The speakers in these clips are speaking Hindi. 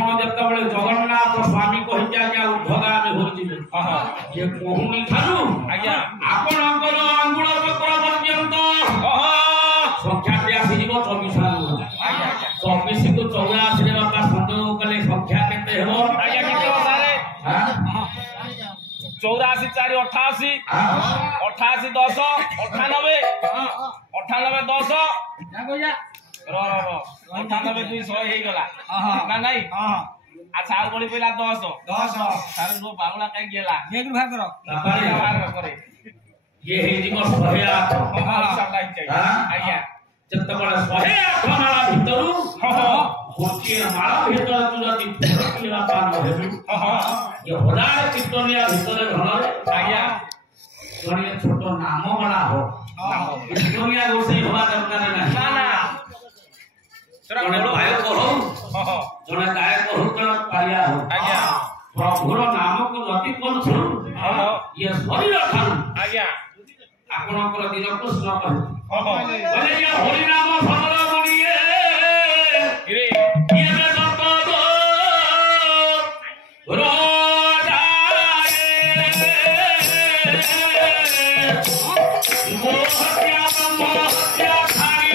जगन्नाथ स्वामी कही आज्ञा उर्ध्वगामी होइजिबे ये कोहुनी थारु आज्ञा आपनकर अंगुल चक्र पर्यंत संख्या पे आसी जीव 24 आज्ञा 24 को 84 रे बापा संयोग कले संख्या केते हेबो आज्ञा केते सारे 84 4 88 88 10 98 98 10 ना कइया रो 98 200 हे गला ना नहीं अच्छा आउ बड़ी पहिला 10 तार नो बांगला काई गेला एक भाग करो भाग करे ये हे जीव 108 सब लाइन चाहिए आज्ञा जत्त बड़ा 108 माला भितरु गोटे माला भितर तू जति केला पान हेबु ये हजार चित्तनिया भितर घन आज्ञा जने छोटो नाम बड़ा हो चित्तनिया गोसई होवा दरकार नहीं ना ना जने गायक हो जने गायक हो जने पालिया हो आज्ञा प्रभुर नाम को जति कोन छु ये शरीर ठानु आज्ञा आपनकर दिन कृष्ण कहले ये हरि नाम सरल बणिए रे ये दत्त दो रोडाए मोहत्या मोहत्या खारी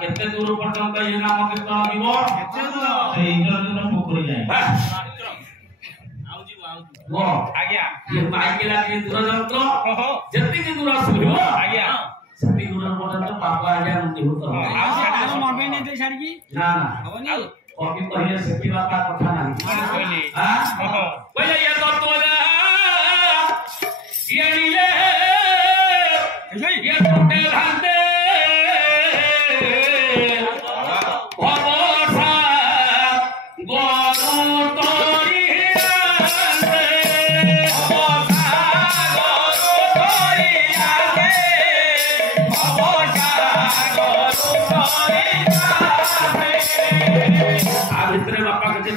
केते दूर पर्यंत ये नाम कीर्तन जीव केते दूर ए इंद्रजन पोखरी जाय आउ जीव वो आज्ञा ये माइक लागे दूर जंत्र जति की दूर सुनियो आज्ञा सती दूर पर्यंत पापा आज्ञा मुक्ति होतो आ सेटा नबे ने दे छाड़ी की ना ना हवनी कभी कहिए सती बापा कथा नाही कहले हां कहले ये तो ये नीले ये टूटे भांते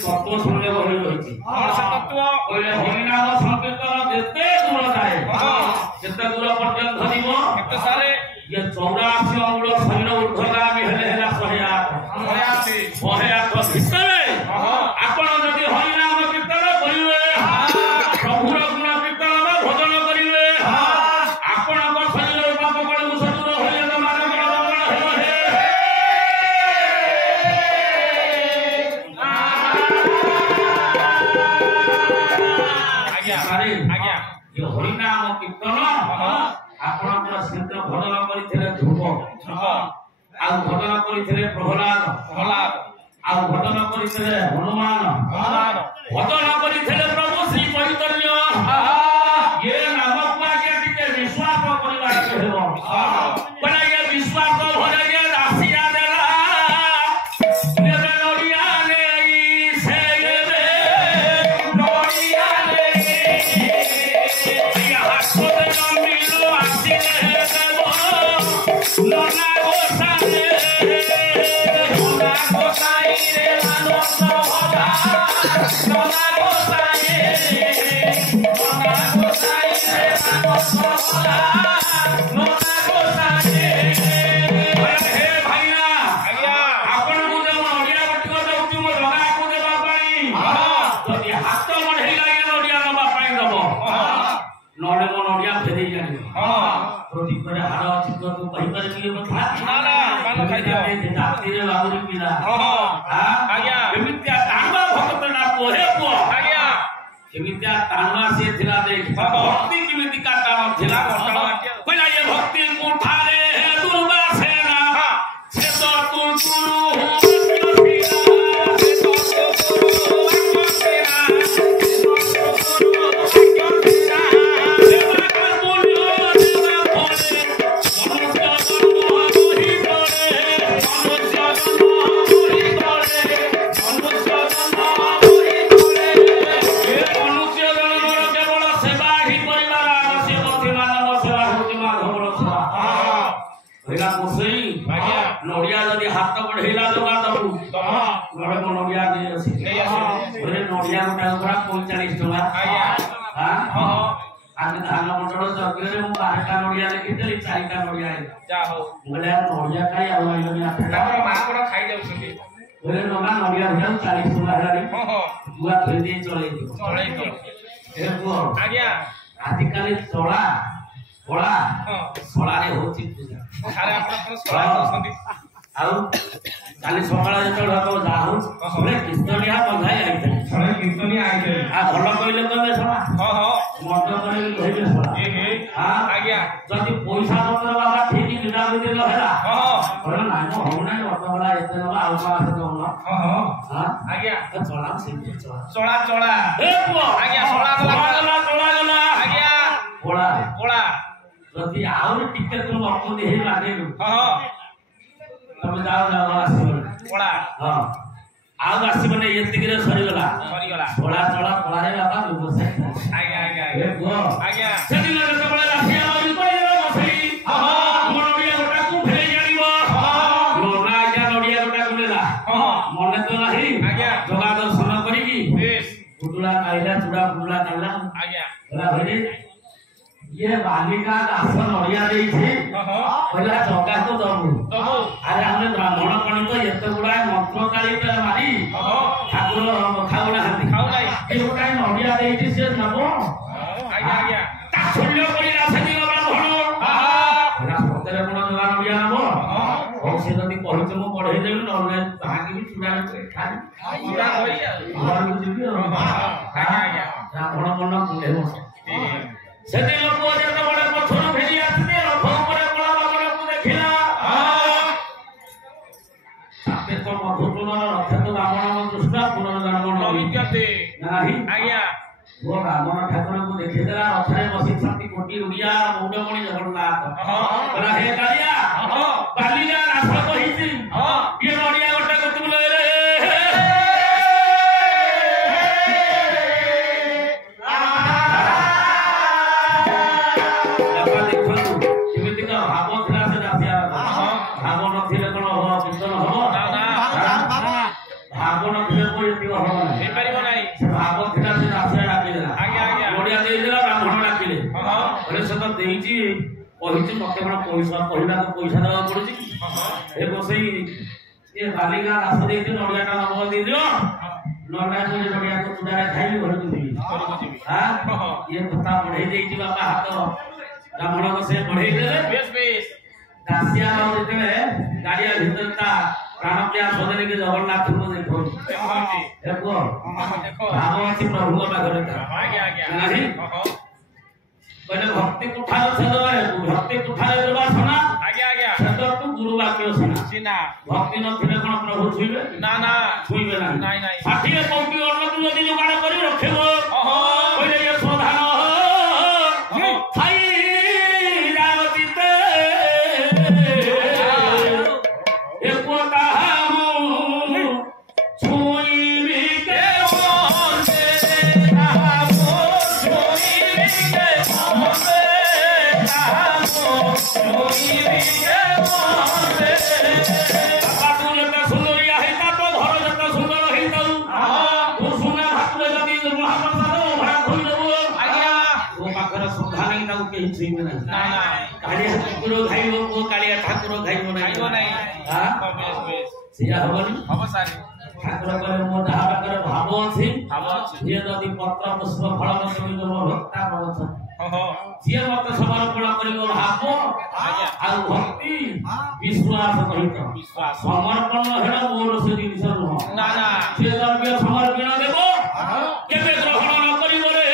तत्व सुनले बहि रहिछि और से तत्व कहले हरि अनुसार आज्ञा ये हरिनाम कीर्तन आपणकर शीघ्र भजन करथिले ध्रुव आ भजन करथिले प्रहलाद आ भजन करथिले हनुमान भजन करथिले प्रभु श्री चैतन्य ये नामक आज्ञा टिके विश्वास करबा हेबो बना ये विश्वास भरे ये राशिया देला देवे नोडिया ने से रे नोडिया ने या हाथ में मिलो आसीने देबो लोना गोसाए लोना गोसाई रे मानो सभा लोना गोसाई लोना गोसाई रे मानो सभा लोना गोसाई हे भाईना आज्ञा आपण को जो नडिया बटको दउछु मो लगा को देबा पई जदी हाथ मढेला ये नडिया नबा पई दबो नडे मो नडिया फेरी जानी प्रदीप रे हार अछि तो तू कहि पर की बता ना ना पान खाइ दियो जाति रे बाबुरी पिला आज्ञा एमित्या तानवा भक्त ना कोहे को आज्ञा एमित्या तानवा से थिला देख भक्ति किमिति का तान थिला पहिला ये भक्ति मुठारे दुर्गा सेना से तो तू गुरु नडिया जदि हाथ बढ़ेला दबा दबु नडे को नडिया दे अछि ओरे नडिया गोटा पूरा 45 टका हां आज धान मंडल जगरे मु 12टा नडिया लेखि देली 4टा नडिया जा हो बोले नडिया खाई आ आइलोनी आठटा हमर मा कोड खाइ जाउछथि ओरे नगा नडिया भेल 40 टका हेलानी बुआ फेर दे चलै दियो ए बुआ आज्ञा आदिकाली चोला कोला सोला रे होची पूजा अरे आपण सोला करछथि आउ काली सकाळ जेतळ हतो जाहु सोले कीर्तनिया बंधाई आइते सोले कीर्तनिया आइते आ भल कइले कमे सोला मत करे कइले सोला हां आज्ञा जदि पैसा पत्र बाबा ठीक बिना बिदे रहला बोले नानो हो नाही ऑटो वाला एते नबा आउ मास दउन हां आज्ञा चोला सिंह चोला चोला ए पुओ आज्ञा सोला गला आज्ञा कोला कोला जदि आउ टिके तुम ऑटो दे ही लागेलु तमे जाओ आसीबो कोला आउ आसीबो ने एतिगिरे सरी गला कोला चोला कोला रे बाबा व्यवसाय आज्ञा आज्ञा ए गो आज्ञा सेदिन जेतबेले रासिया लई कइले बसई मोर नडिया गोटा को फेरे जानिबो लोना आज्ञा नडिया गोटा कुलेला मने तो नाही आज्ञा जोगा दर्शन करिकी बेस गुडुला काइला चुड़ा गुडुला काइला आज्ञा बोला भरी ये बालिका दास नडिया देई थी पहिला जोगा को दबु अरे हमने ब्राह्मण कणी तो एते गुडा मंत्र काली पे मारी ठाकुर खाउला हाथी खाउलाई ए गोटा नडिया देई थी से नबो आज्ञा आज्ञा ता छोल्यो करी रासे दियो ब्राह्मण ना सतरे गुण जोगा नडिया नबो ओ से जदी कहितो मो पढै देलु नले भागी भी चुड़ा खाई पूरा होई घर को जिबी आज्ञा ब्राह्मण मन कुले बस सेते लोक जेते बडे पछन फेरी आछते रथ ऊपर कोला बाबरे को देखिला सापे तो मधुचूर्ण रथ तो ब्राह्मण दृष्टा पुनर्जन्म नविद्यते नाही आज्ञा वो ब्राह्मण ठाकुर को देखिदेला रथरे बसी छाती कोटी उडिया मौडमणि जगन्नाथ बोला हे कालिया बालिका नाथ कहिछि ये नडिया गोटे कतु ले रे मत पैसा कहला पैसा देवा पड़ी ए बसई ये बालिका रास दे नड़िया टा नब दे दियो नड़िया को नड़िया को चुड़ा खाई घर को जीवी हां ये कथा बढ़े दे बापा हाथ ब्राह्मण को से बढ़े दे बेस बेस दासिया जेते गाड़िया भीतर ता प्राण त्याग सदने के जगन्नाथ को देखो देखो भागवती प्रभु का पाखरे नहीं कहले भक्ति कुठार भक्ति कुठार देवा सुना सेदर तू गुरु वाक्य सुना भक्ति न थिले कोन प्रभु छुइबे ना छुइबे ना षाठिए कोटी अन्न तू यदि जोगाड़ करी रखेबो कहले ये सावधान खाई रावतीते एको ताहु छुइबी के मोसे ताहु छुइबी के मोसे ताहु छुइबी के मोसे बाबा तू जता सुंदरिया हेता तो घर जता सुंदर हेताउ तू सुना हातले जदी महाप्रसाद भरा खोल देबो आज्ञा ओ पाखर सुधा नहीं ताऊ के छुइबे ना कालिया ठाकुर खाइबो को कालिया ठाकुर खाइबो नहीं हां सिया हबनी हब सारी ठाकुर करे मो जहा पाखर भाव अछि जे जदी पत्र पुष्प फल नसुनि जो भक्ता प्रवचन जे मत समर्पण करिबो भाव आ भक्ति विश्वास सहित समर्पण हेला मोर से जिनिस न से द्रव्य समर्पण देबो केबे ग्रहण न करिबो रे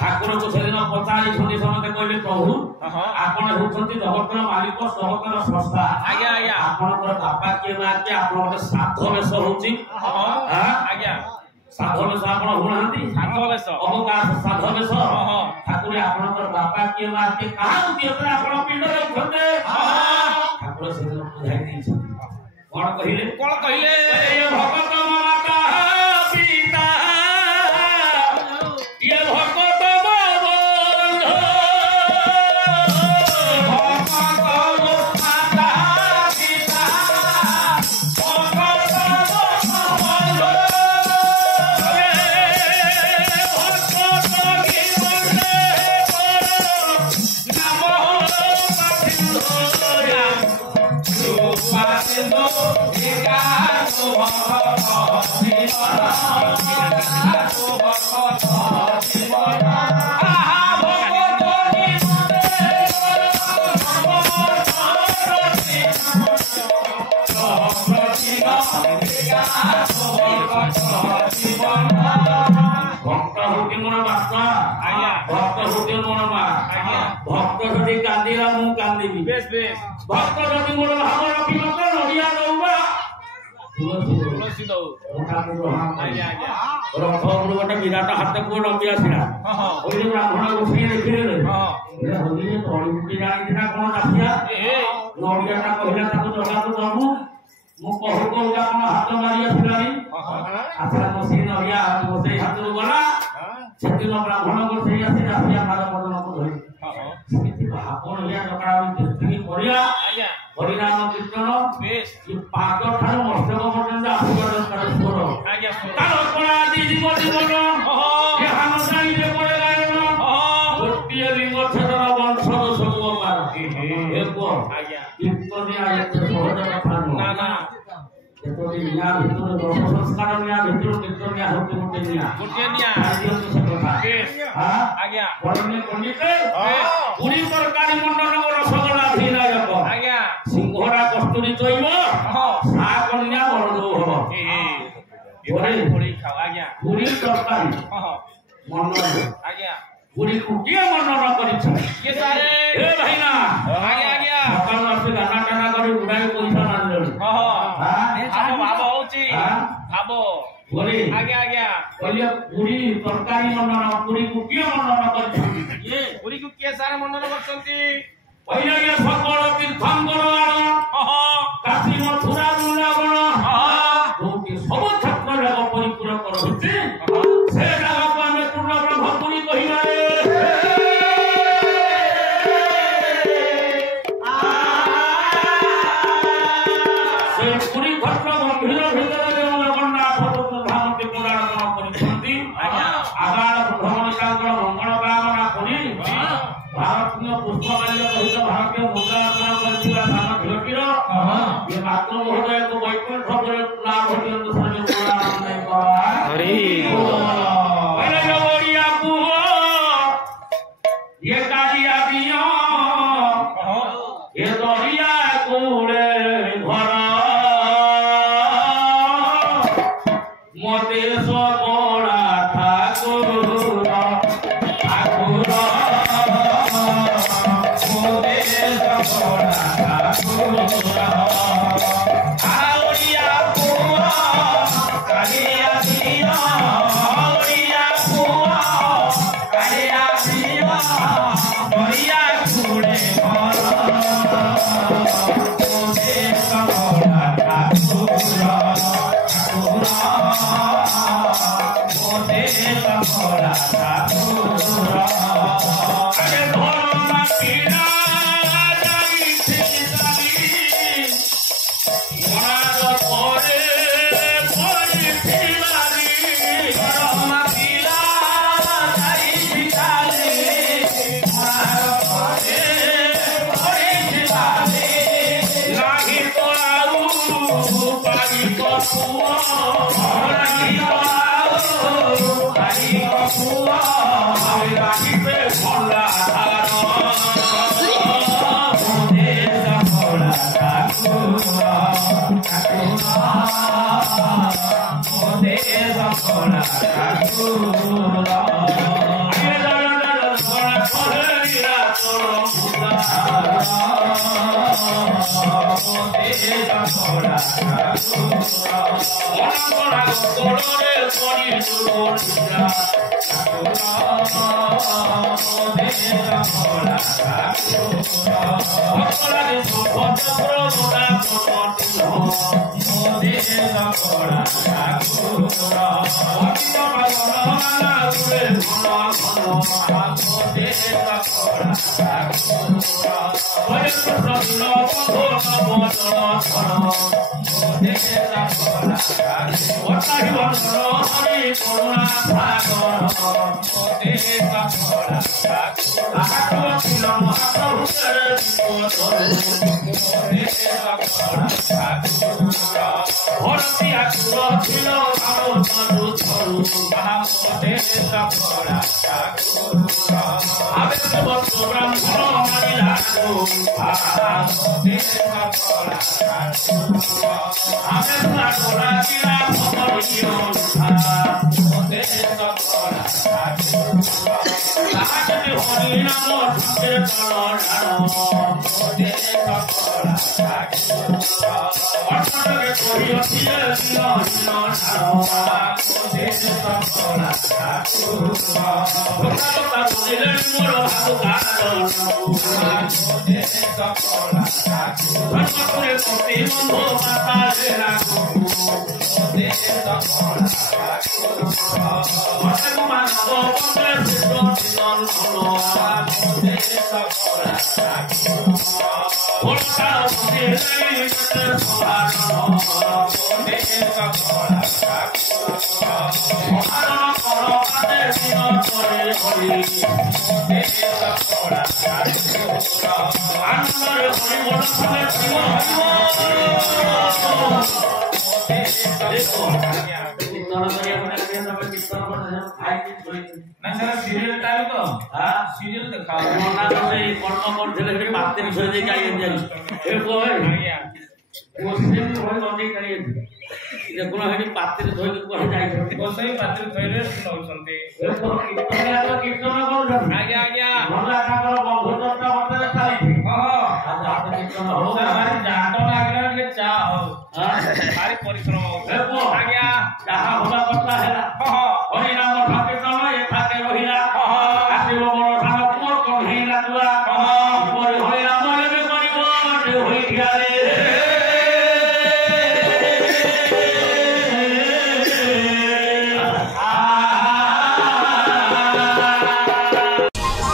ठाकुर को सेदिन पचारी छथि समते कहले प्रभु आपण होछथि जगतर मालिक जगतर स्रष्टा आज्ञा आपनकर बापा के मां के आपन साध वेश होछि आज्ञा साध वेश आपण हुनांती साध वेश अवकाश साध वेश ठाकुर आपनकर बापा के मां के कहा दियतर आपण पिंड रखते ठाकुर सेदिन बुझाई दैछ कोन कहिले ये भगत माता पिता ये भगत भक्त होती मोर बापा भक्त होती मोर मां भक्त जदि कांदिला मु कांदिबी बेस भक्त जदि मोर भाव रखी मत नडिया दउबा तुलसी दउ रथ गोटे विराट हाथ को नंदी आसिला ओइ ब्राह्मण गोठी देखिले रे होली तळी मुटी जानि दिना कोन आसिया नडिया ता कहिला ताको जगा को दमु मु कहू कहू आपण हाथ मारी आसिलानी आछा मसी नडिया मसे हाथ गला सेदिन ब्राह्मण गोठी आसी आसिया मार मदन को धरि आपण या जकड़ा देखि परिया हरिनाम कीर्तन बेस ये पाक ठार मस्तक पर्यंत आशीर्वाद कर छोरो आज्ञा तार पड़ा दी जीवन ये हानसाई जे पड़े गायन गोटिए लिंग छेदर वंश सब मार एको आज्ञा कीर्तन आयत सहज कथा ना एतो निया भितर दश संस्कार निया भितर कीर्तन निया होते गोटे निया आदियो से कथा बेस हां आज्ञा बरने पंडिते पूरी सरकारी मंडल रसगोल्ला धीनायक आज्ञा सिंहरा कस्तूरी चइब सा कन्या बरदो हो पूरी खाओ आज्ञा पूरी तरकारी मन आज्ञा पूरी कुटिया मन न करिछ के सारे ए भाईना आज्ञा सकाल से गाना टाना करी उड़ाई पैसा मान ले हम बाबा होची बाबो बोली आज्ञा कहलिए पूरी तरकारी मन न पूरी कुटिया मन न करिछ ये पूरी कुटिया सारे मन न करछंती पहिले ये सकल तीर्थंकर काशी मथुरा वृंदावन जोकि सब छात्र लोग परिपूर्ण करछि से जगह को हमें पूर्ण ब्रह्मपुरी कहिबा से पूरी भक्त गंभीर भीतर जगन्नाथ धाम के पुराण परिछंती आगाड़ भ्रमण कांकर मंगल कामना करी भारतीय पुष्पमाल्य सहित भारतीय मुद्रा अर्पण करथिबा धाम ढोटीर ये मात्र महोदय को वैकुंठ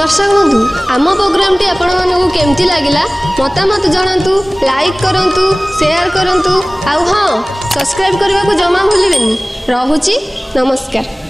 दर्शक बंधु आम प्रोग्रामटी आपण मानक केमती लगिला मतामत जनातु लाइक करंतु शेयर करंतु आउ हाँ सब्सक्राइब करने को जमा भूलिबेनी। रहुची नमस्कार।